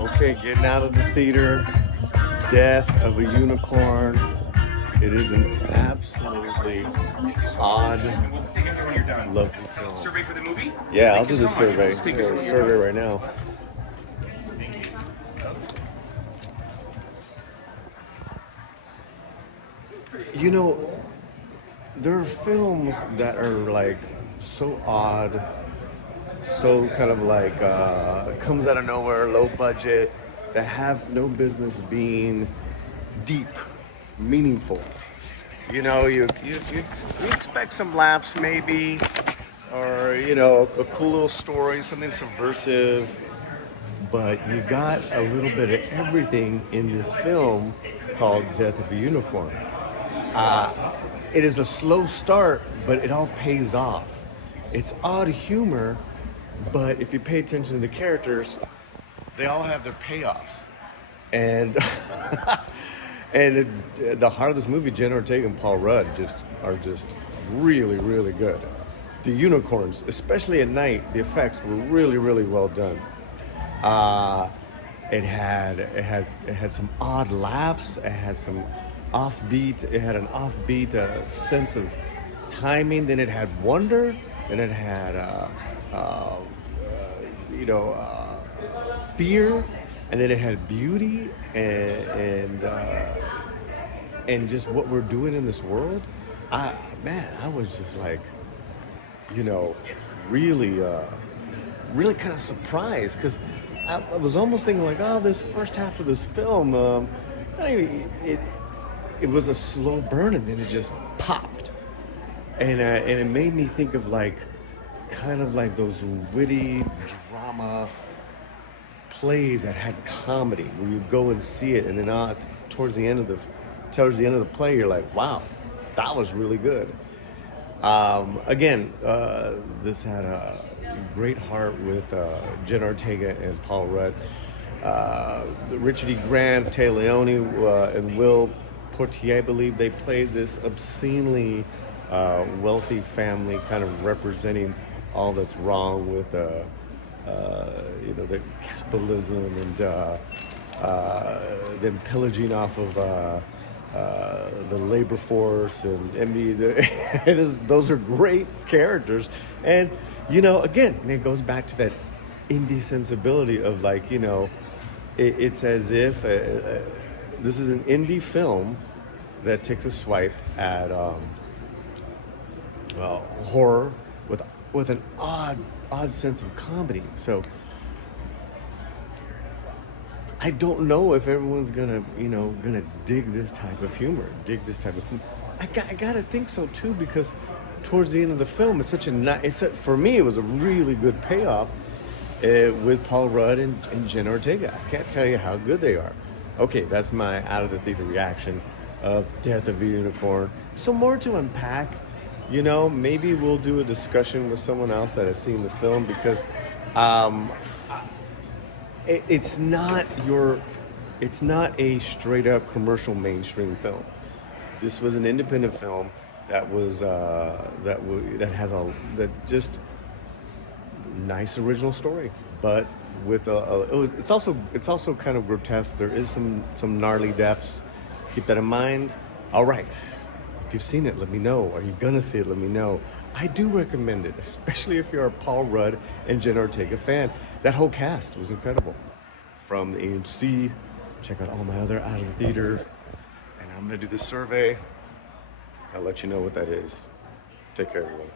Okay, getting out of the theater. Death of a Unicorn. It is an absolutely odd, lovely film. Survey for the movie? Yeah, I'll Thank do you the so much. survey. Let's take Yeah, it. the survey right now. You know, there are films that are like so odd, so kind of like comes out of nowhere, low budget, that have no business being deep, meaningful. You know, you expect some laughs maybe, or you know, a cool little story, something subversive, but you got a little bit of everything in this film called Death of a Unicorn. It is a slow start, but it all pays off. It's odd humor, but if you pay attention to the characters, they all have their payoffs. And the heart of this movie, Jenna Ortega and Paul Rudd are just really, really good. The unicorns, especially at night, the effects were really, really well done. It had some odd laughs. It had some offbeat. It had an offbeat sense of timing. Then it had wonder. Then it had fear, and then it had beauty and just what we're doing in this world. I was just like, you know, really really kind of surprised because I was almost thinking like, oh, this first half of this film, it was a slow burn and then it just popped, and it made me think of like kind of like those witty drama plays that had comedy where you go and see it and then towards the end of the play you're like, wow, that was really good. Again, this had a great heart with Jenna Ortega and Paul Rudd. Richard E. Grant, Tay Leone, and Will Portier, I believe, they played this obscenely wealthy family, kind of representing all that's wrong with the capitalism and them pillaging off of the labor force, those are great characters. And you know, again, it goes back to that indie sensibility of like, you know, it's as if this is an indie film that takes a swipe at horror with an odd sense of comedy. So I don't know if everyone's gonna dig this type of humor, I gotta think so too, because towards the end of the film, for me, it was a really good payoff with Paul Rudd and Jenna Ortega. I can't tell you how good they are. Okay, that's my out of the theater reaction of Death of a Unicorn. So more to unpack. You know, maybe we'll do a discussion with someone else that has seen the film, because it's not a straight up commercial mainstream film. This was an independent film that has a just nice original story, but with it's also kind of grotesque. There is some gnarly deaths. Keep that in mind. All right. If you've seen it, let me know. Are you gonna see it? Let me know. I do recommend it, especially if you're a Paul Rudd and Jenna Ortega fan. That whole cast was incredible. From the AMC, check out all my other out of the theater, and I'm gonna do the survey. I'll let you know what that is. Take care, everyone.